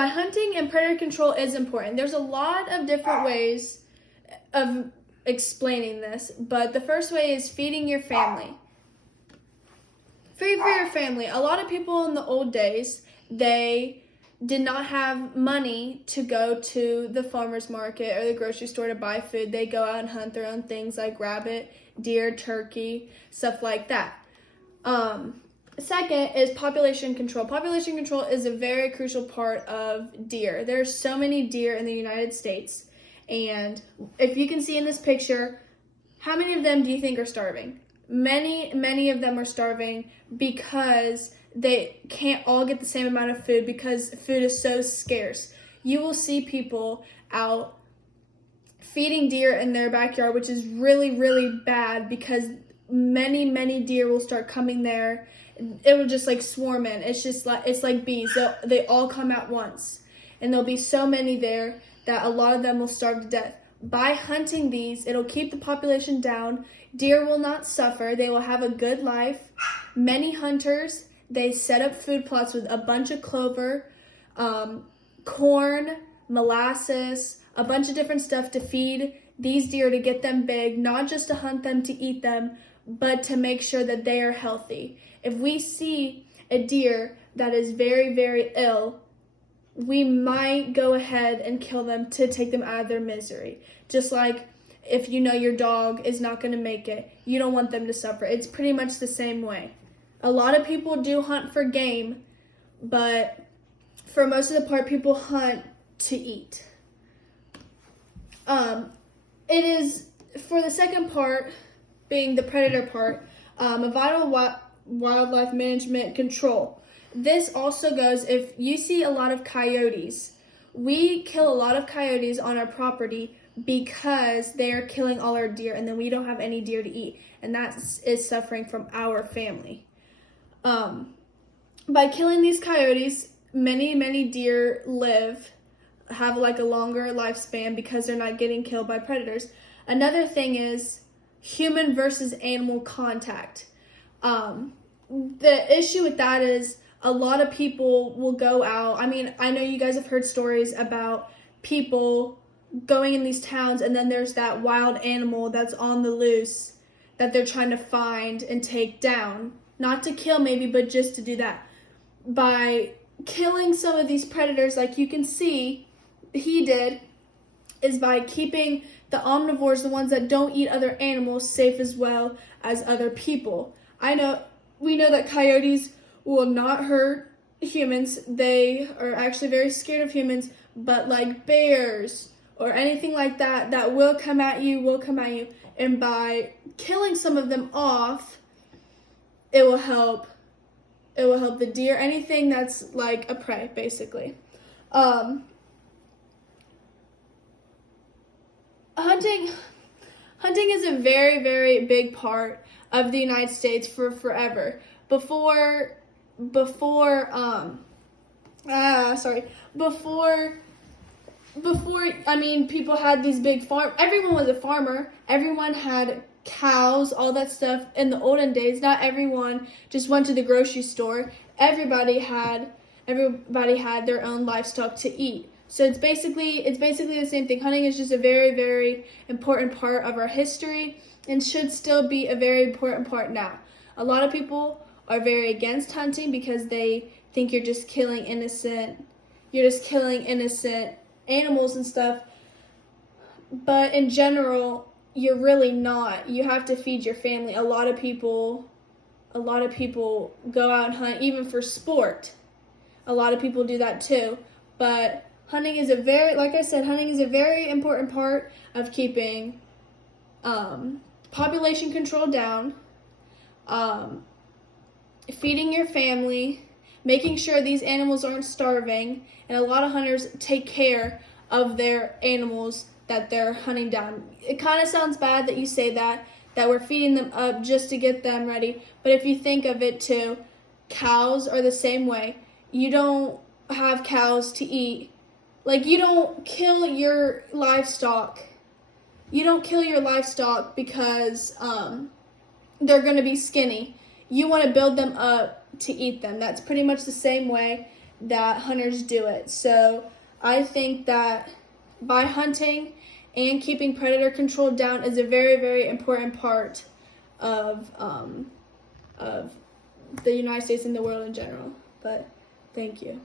why hunting and predator control is important. There's a lot of different ways of explaining this, but the first way is feeding your family. Feed for your family. A lot of people in the old days, they did not have money to go to the farmer's market or the grocery store to buy food. They go out and hunt their own things like rabbit, deer, turkey, stuff like that. Second is population control. Population control is a very crucial part of deer. There's so many deer in the United States, and if you can see in this picture, how many of them do you think are starving? Many of them are starving because they can't all get the same amount of food because food is so scarce. You will see people out feeding deer in their backyard, which is really, really bad because many deer will start coming there. It will just like swarm in. It's like bees. They all come at once, and there'll be so many there that a lot of them will starve to death. By hunting these, it'll keep the population down. Deer will not suffer. They will have a good life. Many hunters, they set up food plots with a bunch of clover, corn, molasses, a bunch of different stuff to feed these deer to get them big, not just to hunt them to eat them, but to make sure that they are healthy. If we see a deer that is very, very ill, we might go ahead and kill them to take them out of their misery. Just like if you know your dog is not going to make it, you don't want them to suffer. It's pretty much the same way. A lot of people do hunt for game, but for most of the part, people hunt to eat. It is, for the second part, being the predator part, a vital wildlife management control. This also goes if you see a lot of coyotes. We kill a lot of coyotes on our property because they are killing all our deer, and then we don't have any deer to eat, and that is suffering from our family. By killing these coyotes, many deer have like a longer lifespan because they're not getting killed by predators. Another thing is human versus animal contact. The issue with that is a lot of people will go out. I mean, I know you guys have heard stories about people going in these towns, and then there's that wild animal that's on the loose that they're trying to find and take down. Not to kill maybe, but just to do that. By killing some of these predators, like you can see he did, is by keeping the omnivores, the ones that don't eat other animals, safe as well as other people. We know that coyotes will not hurt humans. They are actually very scared of humans, but like bears or anything like that will come at you. And by killing some of them off, it will help the deer, anything that's like a prey, basically. Hunting is a very, very big part of the United States for forever. Before people had these big farms. Everyone was a farmer. Everyone had cows, all that stuff in the olden days. Not everyone just went to the grocery store. Everybody had their own livestock to eat. So it's basically the same thing. Hunting is just a very, very important part of our history and should still be a very important part now. A lot of people are very against hunting because they think you're just killing innocent animals and stuff. But in general, you're really not. You have to feed your family. A lot of people go out and hunt even for sport. A lot of people do that too. But hunting is a very important part of keeping population control down, feeding your family, making sure these animals aren't starving, and a lot of hunters take care of their animals that they're hunting down. It kind of sounds bad that you say that we're feeding them up just to get them ready, but if you think of it too, cows are the same way. You don't have cows to eat. Like, you don't kill your livestock. You don't kill your livestock because they're going to be skinny. You want to build them up to eat them. That's pretty much the same way that hunters do it. So I think that by hunting and keeping predator control down is a very, very important part of the United States and the world in general. But thank you.